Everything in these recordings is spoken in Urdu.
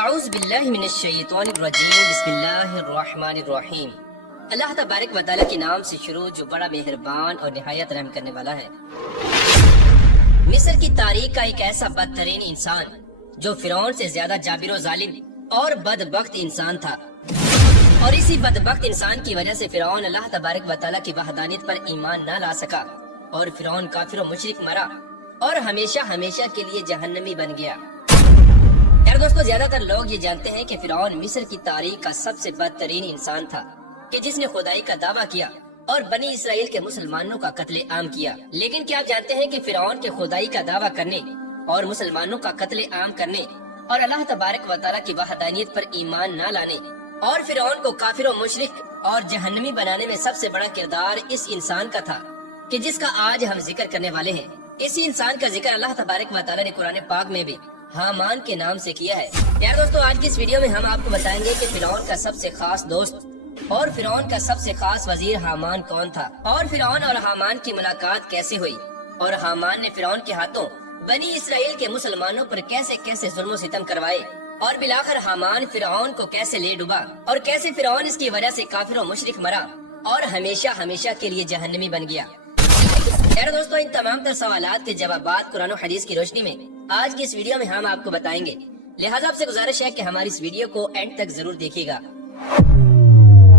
اعوذ باللہ من الشیطان الرجیم بسم اللہ الرحمن الرحیم۔ اللہ تبارک و تعالیٰ کے نام سے شروع جو بڑا مہربان اور نہایت رحم کرنے والا ہے۔ مصر کی تاریخ کا ایک ایسا بدترین انسان جو فرعون سے زیادہ جابر و ظالم اور بدبخت انسان تھا، اور اسی بدبخت انسان کی وجہ سے فرعون اللہ تبارک و تعالیٰ کی وحدانیت پر ایمان نہ لا سکا، اور فرعون کافر و مشرک مرا اور ہمیشہ ہمیشہ کے لیے جہنمی بن گیا۔ یار دوستو، زیادہ تر لوگ یہ جانتے ہیں کہ فرعون مصر کی تاریخ کا سب سے بدترین انسان تھا کہ جس نے خدائی کا دعویٰ کیا اور بنی اسرائیل کے مسلمانوں کا قتل عام کیا۔ لیکن کیا آپ جانتے ہیں کہ فرعون کے خدائی کا دعویٰ کرنے اور مسلمانوں کا قتل عام کرنے اور اللہ تبارک و تعالیٰ کی وحدانیت پر ایمان نہ لانے اور فرعون کو کافر و مشرک اور جہنمی بنانے میں سب سے بڑا کردار اس انسان کا تھا کہ جس کا آج ہم ذکر کرنے والے ہیں۔ اسی انسان کا ذکر اللہ تبارک و تعالیٰ نے قرآن پاک میں بھی حامان کے نام سے کیا ہے۔ یار دوستو، آج کی اس ویڈیو میں ہم آپ کو بتائیں گے کہ فرعون کا سب سے خاص دوست اور فرعون کا سب سے خاص وزیر حامان کون تھا، اور فرعون اور حامان کی ملاقات کیسے ہوئی، اور حامان نے فرعون کے ہاتھوں بنی اسرائیل کے مسلمانوں پر کیسے کیسے ظلم و ستم کروائے، اور بالآخر حامان فرعون کو کیسے لے ڈوبا، اور کیسے فرعون اس کی وجہ سے کافر و مشرک مرا اور ہمیشہ ہمیشہ کے لیے جہنمی بن گیا۔ یار دوستو، ان تمام تر سوالات کے جوابات قرآن و حدیث کی روشنی میں آج کی اس ویڈیو میں ہم آپ کو بتائیں گے، لہٰذا آپ سے گزارش ہے کہ ہماری اس ویڈیو کو اینڈ تک ضرور دیکھیے گا۔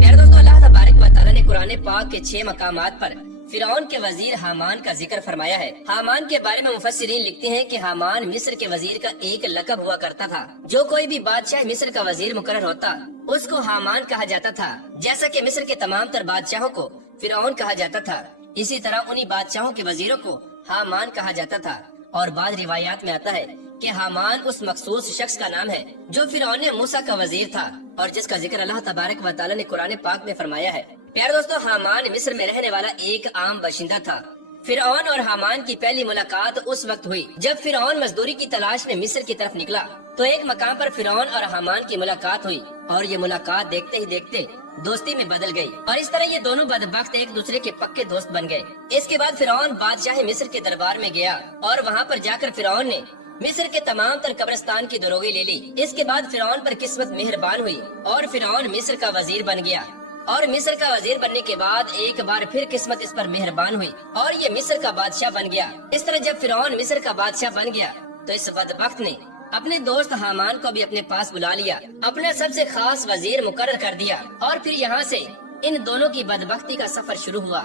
میرے دوستو، اللہ تبارک و تعالیٰ نے قرآن پاک کے 6 مقامات پر فرعون کے وزیر حامان کا ذکر فرمایا ہے۔ حامان کے بارے میں مفسرین لکھتے ہیں کہ حامان مصر کے وزیر کا ایک لقب ہوا کرتا تھا۔ جو کوئی بھی بادشاہ مصر کا وزیر مقرر ہوتا اس کو حامان کہا جاتا تھا، جیسا کہ مصر کے تمام تر بادشاہوں کو فرعون کہا جاتا تھا، اسی طرح انہی بادشاہوں کے وزیروں کو حامان کہا جاتا تھا۔ اور بعض روایات میں آتا ہے کہ حامان اس مخصوص شخص کا نام ہے جو فرعون موسیٰ کا وزیر تھا اور جس کا ذکر اللہ تبارک و تعالیٰ نے قرآن پاک میں فرمایا ہے۔ پیارے دوستو، حامان مصر میں رہنے والا ایک عام باشندہ تھا۔ فرعون اور حامان کی پہلی ملاقات اس وقت ہوئی جب فرعون مزدوری کی تلاش میں مصر کی طرف نکلا، تو ایک مقام پر فرعون اور حامان کی ملاقات ہوئی، اور یہ ملاقات دیکھتے ہی دیکھتے دوستی میں بدل گئی، اور اس طرح یہ دونوں بدبخت ایک دوسرے کے پکے دوست بن گئے۔ اس کے بعد فرعون بادشاہ مصر کے دربار میں گیا، اور وہاں پر جا کر فرعون نے مصر کے تمام تر قبرستان کی دروگی لے لی۔ اس کے بعد فرعون پر قسمت مہربان ہوئی اور فرعون مصر کا وزیر بن گیا، اور مصر کا وزیر بننے کے بعد ایک بار پھر قسمت اس پر مہربان ہوئی اور یہ مصر کا بادشاہ بن گیا۔ اس طرح جب فرعون مصر کا بادشاہ بن گیا تو اس بدبخت نے اپنے دوست حامان کو بھی اپنے پاس بلا لیا، اپنا سب سے خاص وزیر مقرر کر دیا، اور پھر یہاں سے ان دونوں کی بدبختی کا سفر شروع ہوا۔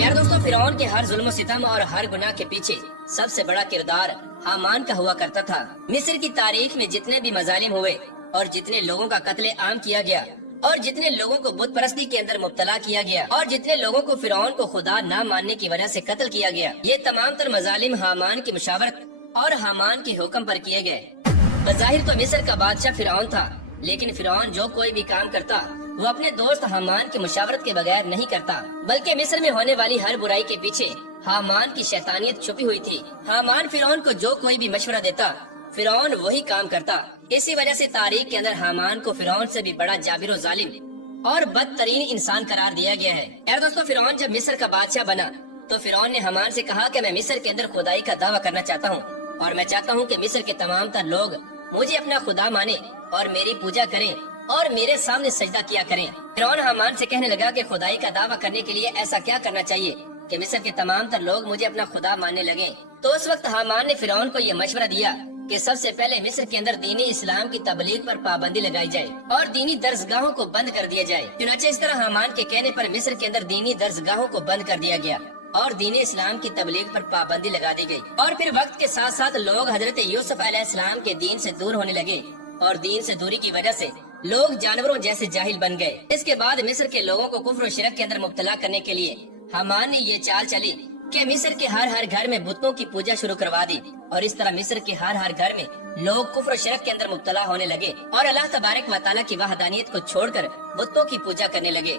یار دوستو، فرعون کے ہر ظلم و ستم اور ہر گناہ کے پیچھے سب سے بڑا کردار حامان کا ہوا کرتا تھا۔ مصر کی تاریخ میں جتنے بھی مظالم ہوئے اور جتنے لوگوں کا قتل عام کیا گیا اور جتنے لوگوں کو بت پرستی کے اندر مبتلا کیا گیا اور جتنے لوگوں کو فرعون کو خدا نہ ماننے کی وجہ سے قتل کیا گیا، یہ تمام تر مظالم حامان کی مشاورت اور حامان کے حکم پر کیے گئے۔ بظاہر تو مصر کا بادشاہ فرعون تھا، لیکن فرعون جو کوئی بھی کام کرتا وہ اپنے دوست حامان کی مشاورت کے بغیر نہیں کرتا، بلکہ مصر میں ہونے والی ہر برائی کے پیچھے حامان کی شیطانیت چھپی ہوئی تھی۔ حامان فرعون کو جو کوئی بھی مشورہ دیتا فرعون وہی کام کرتا۔ اسی وجہ سے تاریخ کے اندر حامان کو فرعون سے بھی بڑا جابر و ظالم اور بدترین انسان قرار دیا گیا ہے۔ یار دوستو، فرعون جب مصر کا بادشاہ بنا تو فرعون نے حامان سے کہا کہ میں مصر کے اندر خدائی کا دعویٰ کرنا چاہتا ہوں، اور میں چاہتا ہوں کہ مصر کے تمام تر لوگ مجھے اپنا خدا مانے اور میری پوجا کریں اور میرے سامنے سجدہ کیا کریں۔ فرعون حامان سے کہنے لگا کہ خدائی کا دعویٰ کرنے کے لیے ایسا کیا کرنا چاہیے کہ مصر کے تمام تر لوگ مجھے اپنا خدا ماننے لگیں۔ تو اس وقت حامان نے فرعون کو یہ مشورہ دیا کہ سب سے پہلے مصر کے اندر دینی اسلام کی تبلیغ پر پابندی لگائی جائے اور دینی درسگاہوں کو بند کر دیا جائے۔ چنانچہ اس طرح حامان کے کہنے پر مصر کے اندر دینی درسگاہوں کو بند کر دیا گیا اور دین اسلام کی تبلیغ پر پابندی لگا دی گئی، اور پھر وقت کے ساتھ ساتھ لوگ حضرت یوسف علیہ السلام کے دین سے دور ہونے لگے، اور دین سے دوری کی وجہ سے لوگ جانوروں جیسے جاہل بن گئے۔ اس کے بعد مصر کے لوگوں کو کفر و شرک کے اندر مبتلا کرنے کے لیے حامان نے یہ چال چلی کہ مصر کے ہر گھر میں بتوں کی پوجا شروع کروا دی، اور اس طرح مصر کے ہر گھر میں لوگ کفر و شرک کے اندر مبتلا ہونے لگے اور اللہ تبارک و تعالیٰ کی وحدانیت کو چھوڑ کر بتوں کی پوجا کرنے لگے۔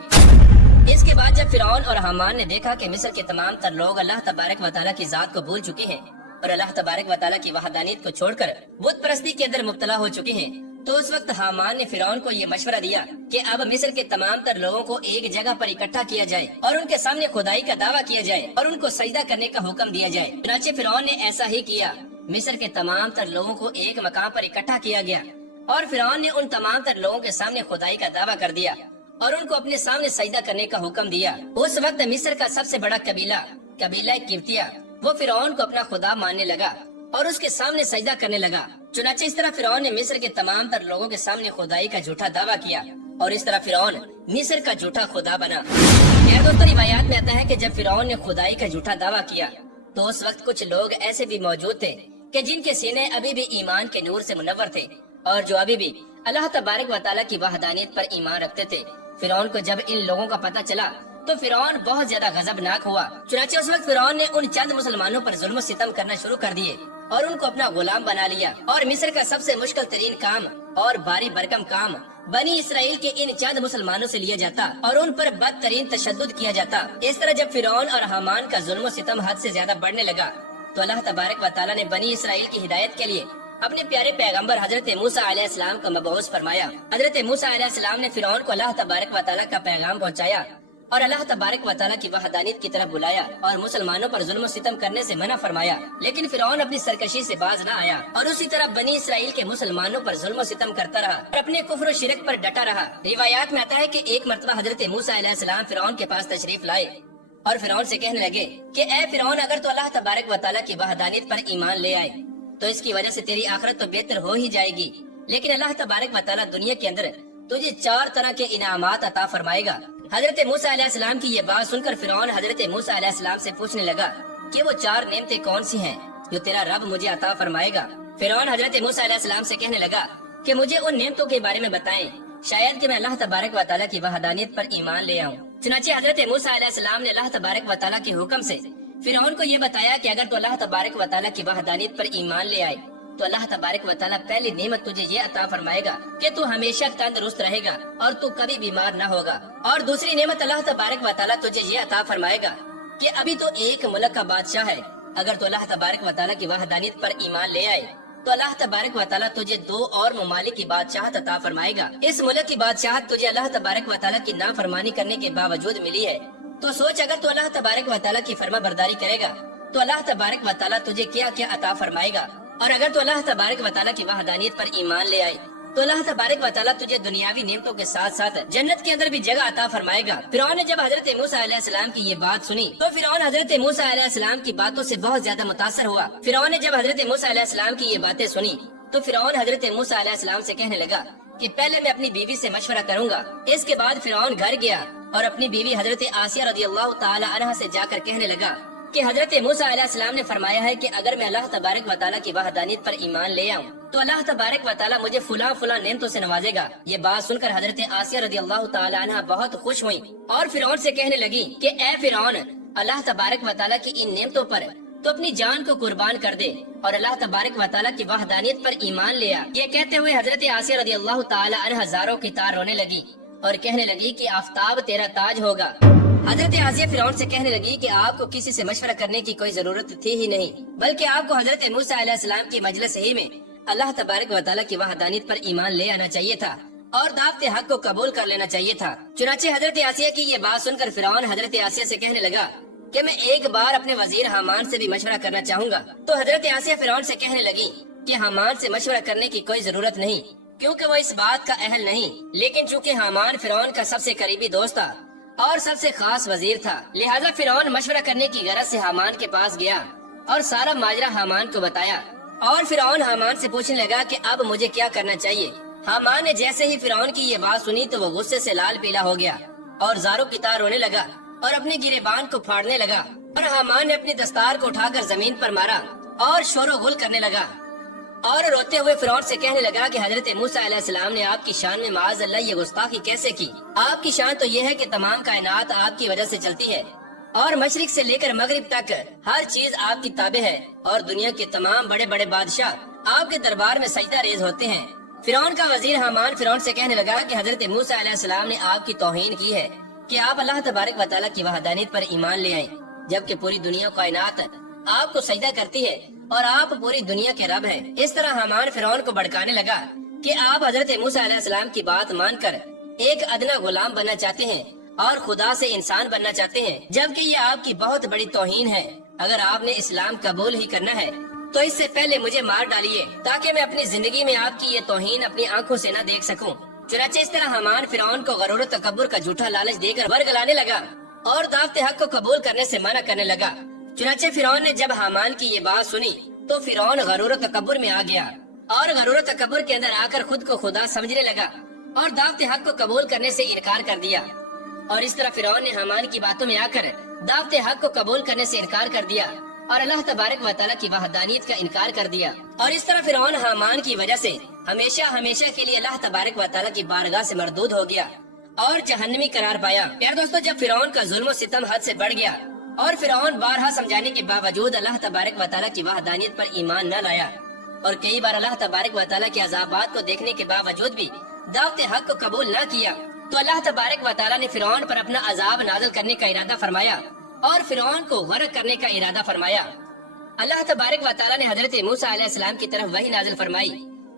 اس کے بعد جب فرعون اور حامان نے دیکھا کہ مصر کے تمام تر لوگ اللہ تبارک و تعالیٰ کی ذات کو بھول چکے ہیں اور اللہ تبارک و تعالیٰ کی وحدانیت کو چھوڑ کر بت پرستی کے اندر مبتلا ہو چکے ہیں، تو اس وقت حامان نے فرعون کو یہ مشورہ دیا کہ اب مصر کے تمام تر لوگوں کو ایک جگہ پر اکٹھا کیا جائے اور ان کے سامنے خدائی کا دعویٰ کیا جائے اور ان کو سجدہ کرنے کا حکم دیا جائے۔ چنانچہ فرعون نے ایسا ہی کیا، مصر کے تمام تر لوگوں کو ایک مقام پر اکٹھا کیا گیا اور فرعون نے ان تمام تر لوگوں کے سامنے خدائی کا دعویٰ کر دیا اور ان کو اپنے سامنے سجدہ کرنے کا حکم دیا۔ اس وقت مصر کا سب سے بڑا قبیلہ قبطیہ وہ فرعون کو اپنا خدا ماننے لگا اور اس کے سامنے سجدہ کرنے لگا۔ چنانچہ اس طرح فرعون نے مصر کے تمام تر لوگوں کے سامنے خدائی کا جھوٹا دعویٰ کیا اور اس طرح فرعون مصر کا جھوٹا خدا بنا۔ دوستوں، روایات میں آتا ہے کہ جب فرعون نے خدائی کا جھوٹا دعویٰ کیا تو اس وقت کچھ لوگ ایسے بھی موجود تھے کہ جن کے سینے ابھی بھی ایمان کے نور سے منور تھے اور جو ابھی بھی اللہ تبارک و تعالیٰ کی وحدانیت پر ایمان رکھتے تھے۔ فرعون کو جب ان لوگوں کا پتہ چلا تو فرعون بہت زیادہ غضبناک ہوا۔ چنانچہ اس وقت فرعون نے ان چند مسلمانوں پر ظلم و ستم کرنا شروع کر دیے اور ان کو اپنا غلام بنا لیا، اور مصر کا سب سے مشکل ترین کام اور بھاری بھرکم کام بنی اسرائیل کے ان چند مسلمانوں سے لیا جاتا اور ان پر بدترین تشدد کیا جاتا۔ اس طرح جب فرعون اور حامان کا ظلم و ستم حد سے زیادہ بڑھنے لگا تو اللہ تبارک و تعالیٰ نے بنی اسرائیل کی ہدایت کے لیے اپنے پیارے پیغمبر حضرت موسیٰ علیہ السلام کا مبعوث فرمایا۔ حضرت موسیٰ علیہ السلام نے فرعون کو اللہ تبارک و تعالیٰ کا پیغام پہنچایا اور اللہ تبارک و تعالیٰ کی وحدانیت کی طرف بلایا اور مسلمانوں پر ظلم و ستم کرنے سے منع فرمایا، لیکن فرعون اپنی سرکشی سے باز نہ آیا اور اسی طرح بنی اسرائیل کے مسلمانوں پر ظلم و ستم کرتا رہا اور اپنے کفر و شرک پر ڈٹا رہا۔ روایات میں آتا ہے کہ ایک مرتبہ حضرت موسیٰ علیہ السلام فرعون کے پاس تشریف لائے اور فرعون سے کہنے لگے کہ اے فرعون، اگر تو اللہ تبارک و تعالیٰ کی وحدانیت پر ایمان لے آئے تو اس کی وجہ سے تیری آخرت تو بہتر ہو ہی جائے گی، لیکن اللہ تبارک و تعالیٰ دنیا کے اندر تجھے 4 طرح کے انعامات عطا فرمائے گا۔ حضرت موسیٰ علیہ السلام کی یہ بات سن کر فرعون حضرت موسیٰ علیہ السلام سے پوچھنے لگا کہ وہ 4 نعمتیں کون سی ہیں جو تیرا رب مجھے عطا فرمائے گا۔ فرعون حضرت موسیٰ علیہ السلام سے کہنے لگا کہ مجھے ان نعمتوں کے بارے میں بتائیں، شاید کہ میں اللہ تبارک و تعالیٰ کی وحدانیت پر ایمان لے آؤں۔ چنانچہ حضرت موسیٰ علیہ السلام نے اللہ تبارک و تعالیٰ کے حکم سے فرعون کو یہ بتایا کہ اگر تو اللہ تبارک و تعالیٰ کی وحدانیت پر ایمان لے آئے تو اللہ تبارک و تعالیٰ پہلی نعمت تجھے یہ عطا فرمائے گا کہ تو ہمیشہ تندرست رہے گا اور تو کبھی بیمار نہ ہوگا، اور دوسری نعمت اللہ تبارک و تعالیٰ تجھے یہ عطا فرمائے گا کہ ابھی تو ایک ملک کا بادشاہ ہے، اگر تو اللہ تبارک و تعالیٰ کی وحدانیت پر ایمان لے آئے تو اللہ تبارک و تعالیٰ تجھے 2 اور ممالک کی بادشاہت عطا فرمائے گا۔ اس ملک کی بادشاہت تجھے اللہ تبارک و تعالیٰ کی نافرمانی کرنے کے باوجود ملی ہے، تو سوچ اگر تو اللہ تبارک و تعالیٰ کی فرما برداری کرے گا تو اللہ تبارک و تعالیٰ تجھے کیا کیا عطا فرمائے گا، اور اگر تو اللہ تبارک و تعالیٰ کی وحدانیت پر ایمان لے آئے تو اللہ تبارک و تعالیٰ تجھے دنیاوی نعمتوں کے ساتھ ساتھ جنت کے اندر بھی جگہ عطا فرمائے گا۔ فرعون نے جب حضرت موسیٰ علیہ السلام کی یہ بات سنی تو فرعون حضرت موسیٰ علیہ السلام کی باتوں سے بہت زیادہ متاثر ہوا۔ فرعون نے جب حضرت موسیٰ علیہ السلام کی یہ باتیں سنی تو فرعون حضرت موسیٰ علیہ السلام سے کہنے لگا کہ پہلے میں اپنی بیوی سے مشورہ کروں گا۔ اس کے بعد فرعون گھر گیا اور اپنی بیوی حضرت آسیہ رضی اللہ تعالی عنہا سے جا کر کہنے لگا کہ حضرت موسیٰ علیہ السلام نے فرمایا ہے کہ اگر میں اللہ تبارک و تعالیٰ کی وحدانیت پر ایمان لے آؤں تو اللہ تبارک و تعالیٰ مجھے فلاں فلاں نعمتوں سے نوازے گا۔ یہ بات سن کر حضرت آسیہ رضی اللہ تعالی عنہا بہت خوش ہوئی اور فرعون سے کہنے لگی کہ اے فرعون، اللہ تبارک و تعالیٰ کی ان نعمتوں پر تو اپنی جان کو قربان کر دے اور اللہ تبارک و تعالیٰ کی وحدانیت پر ایمان لے آ۔ یہ کہتے ہوئے حضرت آسیہ رضی اللہ تعالی عنہا زاروں کی طرح رونے لگی اور کہنے لگی کہ آفتاب تیرا تاج ہوگا۔ حضرت آسیہ فرعون سے کہنے لگی کہ آپ کو کسی سے مشورہ کرنے کی کوئی ضرورت تھی ہی نہیں، بلکہ آپ کو حضرت موسیٰ علیہ السلام کی مجلس ہی میں اللہ تبارک و تعالیٰ کی وحدانیت پر ایمان لے آنا چاہیے تھا اور دعوت حق کو قبول کر لینا چاہیے تھا۔ چنانچہ حضرت آسیہ کی یہ بات سن کر فرعون حضرت آسیہ سے کہنے لگا کہ میں ایک بار اپنے وزیر حامان سے بھی مشورہ کرنا چاہوں گا۔ تو حضرت آسیہ فرعون سے کہنے لگی کہ حامان سے مشورہ کرنے کی کوئی ضرورت نہیں، کیونکہ وہ اس بات کا اہل نہیں، لیکن چونکہ حامان فرعون کا سب سے قریبی دوست تھا اور سب سے خاص وزیر تھا، لہذا فرعون مشورہ کرنے کی غرض سے حامان کے پاس گیا اور سارا ماجرا حامان کو بتایا، اور فرعون حامان سے پوچھنے لگا کہ اب مجھے کیا کرنا چاہیے۔ حامان نے جیسے ہی فرعون کی یہ بات سنی تو وہ غصے سے لال پیلا ہو گیا اور زاروں کی طرح رونے لگا اور اپنے گریبان کو پھاڑنے لگا، اور حامان نے اپنی دستار کو اٹھا کر زمین پر مارا اور شور و غل کرنے لگا اور روتے ہوئے فرعون سے کہنے لگا کہ حضرت موسیٰ علیہ السلام نے آپ کی شان میں معاذ اللہ یہ گستاخی کیسے کی؟ آپ کی شان تو یہ ہے کہ تمام کائنات آپ کی وجہ سے چلتی ہے اور مشرق سے لے کر مغرب تک ہر چیز آپ کی تابع ہے، اور دنیا کے تمام بڑے بڑے بادشاہ آپ کے دربار میں سجدہ ریز ہوتے ہیں۔ فرعون کا وزیر حامان فرعون سے کہنے لگا کہ حضرت موسیٰ علیہ السلام نے آپ کی توہین کی ہے کہ آپ اللہ تبارک و تعالیٰ کی وحدانیت پر ایمان لے آئیں، جبکہ پوری دنیا کائنات آپ کو سجدہ کرتی ہے اور آپ پوری دنیا کے رب ہیں۔ اس طرح حامان فرعون کو بھڑکانے لگا کہ آپ حضرت موسیٰ علیہ السلام کی بات مان کر ایک ادنا غلام بننا چاہتے ہیں اور خدا سے انسان بننا چاہتے ہیں، جبکہ یہ آپ کی بہت بڑی توہین ہے۔ اگر آپ نے اسلام قبول ہی کرنا ہے تو اس سے پہلے مجھے مار ڈالیے تاکہ میں اپنی زندگی میں آپ کی یہ توہین اپنی آنکھوں سے نہ دیکھ سکوں۔ چنانچہ اس طرح حامان فرعون کو غرور و تکبر کا جھوٹا لالچ دے کر ورگلانے لگا اور دعوت حق کو قبول کرنے سے منع کرنے لگا۔ چنانچہ فرعون نے جب حامان کی یہ بات سنی تو فرعون غرور و تکبر میں آ گیا اور غرور و تکبر کے اندر آ کر خود کو خدا سمجھنے لگا اور دعوت حق کو قبول کرنے سے انکار کر دیا۔ اور اس طرح فرعون نے حامان کی باتوں میں آ کر دعوت حق کو قبول کرنے سے انکار کر دیا اور اللہ تبارک و تعالیٰ کی وحدانیت کا انکار کر دیا۔ اور اس طرح فرعون حامان کی وجہ سے ہمیشہ ہمیشہ کے لیے اللہ تبارک و تعالیٰ کی بارگاہ سے مردود ہو گیا اور جہنمی قرار پایا۔ پیارے دوستو، جب فرعون کا ظلم و ستم حد سے بڑھ گیا اور فرعون بارہا سمجھانے کے باوجود اللہ تبارک و تعالیٰ کی وحدانیت پر ایمان نہ لایا اور کئی بار اللہ تبارک و تعالیٰ کے عذابات کو دیکھنے کے باوجود بھی دعوت حق کو قبول نہ کیا، تو اللہ تبارک و تعالیٰ نے فرعون پر اپنا عذاب نازل کرنے کا ارادہ فرمایا اور فرعون کو غرق کرنے کا ارادہ فرمایا۔ اللہ تبارک و تعالیٰ نے حضرت موسیٰ علیہ السلام کی طرف وحی نازل فرمائی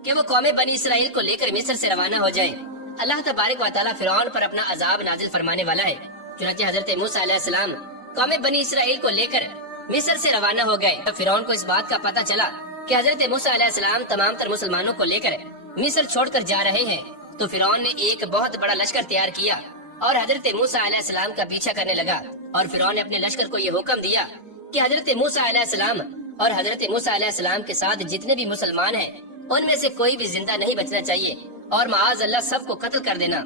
کہ وہ قوم بنی اسرائیل کو لے کر مصر سے روانہ ہو جائے۔ اللہ تبارک و تعالیٰ فرعون پر اپنا عذاب نازل فرمانے والا ہے۔ چنانچہ حضرت موسیٰ علیہ السلام قوم بنی اسرائیل کو لے کر مصر سے روانہ ہو گئے۔ فرعون کو اس بات کا پتہ چلا کہ حضرت موسیٰ علیہ السلام تمام تر مسلمانوں کو لے کر مصر چھوڑ کر جا رہے ہیں، تو فرعون نے ایک بہت بڑا لشکر تیار کیا اور حضرت موسیٰ علیہ السلام کا پیچھا کرنے لگا۔ اور فرعون نے اپنے لشکر کو یہ حکم دیا کہ حضرت موسیٰ علیہ السلام اور حضرت موسیٰ علیہ السلام کے ساتھ جتنے بھی مسلمان ہیں ان میں سے کوئی بھی زندہ نہیں بچنا چاہیے اور معاذ اللہ سب کو قتل کر دینا۔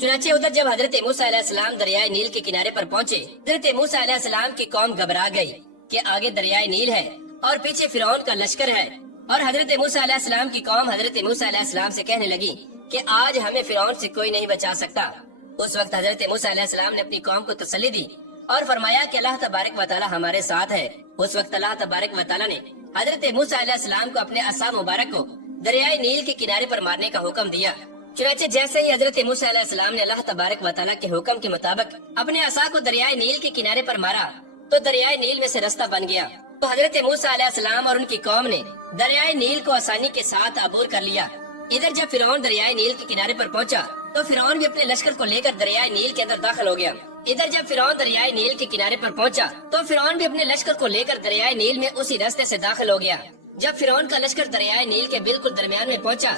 چنانچہ ادھر جب حضرت موسیٰ علیہ السلام دریائے نیل کے کنارے پر پہنچے، حضرت موسیٰ علیہ السلام کی قوم گھبرا گئی کہ آگے دریائے نیل ہے اور پیچھے فرعون کا لشکر ہے، اور حضرت موسیٰ علیہ السلام کی قوم حضرت موسیٰ علیہ السلام سے کہنے لگی کہ آج ہمیں فرعون سے کوئی نہیں بچا سکتا۔ اس وقت حضرت موسیٰ علیہ السلام نے اپنی قوم کو تسلی دی اور فرمایا کہ اللہ تبارک و تعالیٰ ہمارے ساتھ ہے۔ اس وقت اللہ تبارک و تعالیٰ نے حضرت موسیٰ علیہ السلام کو اپنے عصا مبارک کو دریائے نیل کے کنارے پر مارنے کا حکم دیا۔ چنانچہ جیسے ہی حضرت موسیٰ علیہ السلام نے اللہ تبارک و تعالیٰ کے حکم کے مطابق اپنے عصا کو دریائے نیل کے کنارے پر مارا تو دریائے نیل میں سے رستہ بن گیا۔ تو حضرت موسیٰ علیہ السلام اور ان کی قوم نے دریائے نیل کو آسانی کے ساتھ عبور کر لیا۔ ادھر جب فرعون دریائے نیل کے کنارے پر پہنچا تو فرعون بھی اپنے لشکر کو لے کر دریائے نیل کے اندر داخل ہو گیا۔ ادھر جب فرعون دریائے نیل کے کنارے پر پہنچا تو فرعون بھی اپنے لشکر کو لے کر دریائے نیل میں اسی راستے سے داخل ہو گیا۔ جب فرعون کا لشکر دریائے نیل کے بالکل درمیان میں پہنچا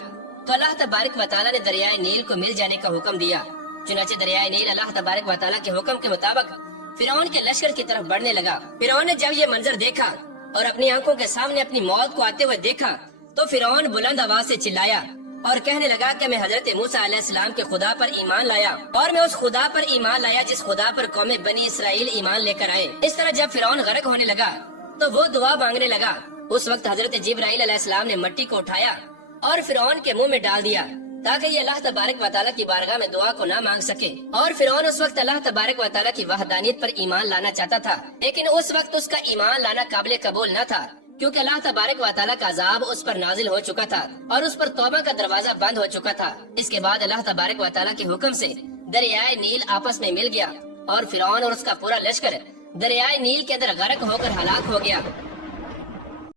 تو اللہ تبارک و تعالیٰ نے دریائے نیل کو مل جانے کا حکم دیا۔ چنانچہ دریائے نیل اللہ تبارک و تعالیٰ کے حکم کے مطابق فرعون کے لشکر کی طرف بڑھنے لگا۔ فرعون نے جب یہ منظر دیکھا اور اپنی آنکھوں کے سامنے اپنی موت کو آتے ہوئے دیکھا تو فرعون بلند آواز سے چلایا اور کہنے لگا کہ میں حضرت موسیٰ علیہ السلام کے خدا پر ایمان لایا اور میں اس خدا پر ایمان لایا جس خدا پر قوم بنی اسرائیل ایمان لے کر آئے۔ اس طرح جب فرعون غرق ہونے لگا تو وہ دعا مانگنے لگا۔ اس وقت حضرت جبرائیل علیہ السلام نے مٹی کو اٹھایا اور فرعون کے منہ میں ڈال دیا تاکہ یہ اللہ تبارک و تعالیٰ کی بارگاہ میں دعا کو نہ مانگ سکے۔ اور فرعون اس وقت اللہ تبارک و تعالیٰ کی وحدانیت پر ایمان لانا چاہتا تھا، لیکن اس وقت اس کا ایمان لانا قابل قبول نہ تھا کیونکہ اللہ تبارک و تعالیٰ کا عذاب اس پر نازل ہو چکا تھا اور اس پر توبہ کا دروازہ بند ہو چکا تھا۔ اس کے بعد اللہ تبارک و تعالیٰ کے حکم سے دریائے نیل آپس میں مل گیا اور فرعون اور اس کا پورا لشکر دریائے نیل کے اندر غرق ہو کر ہلاک ہو گیا۔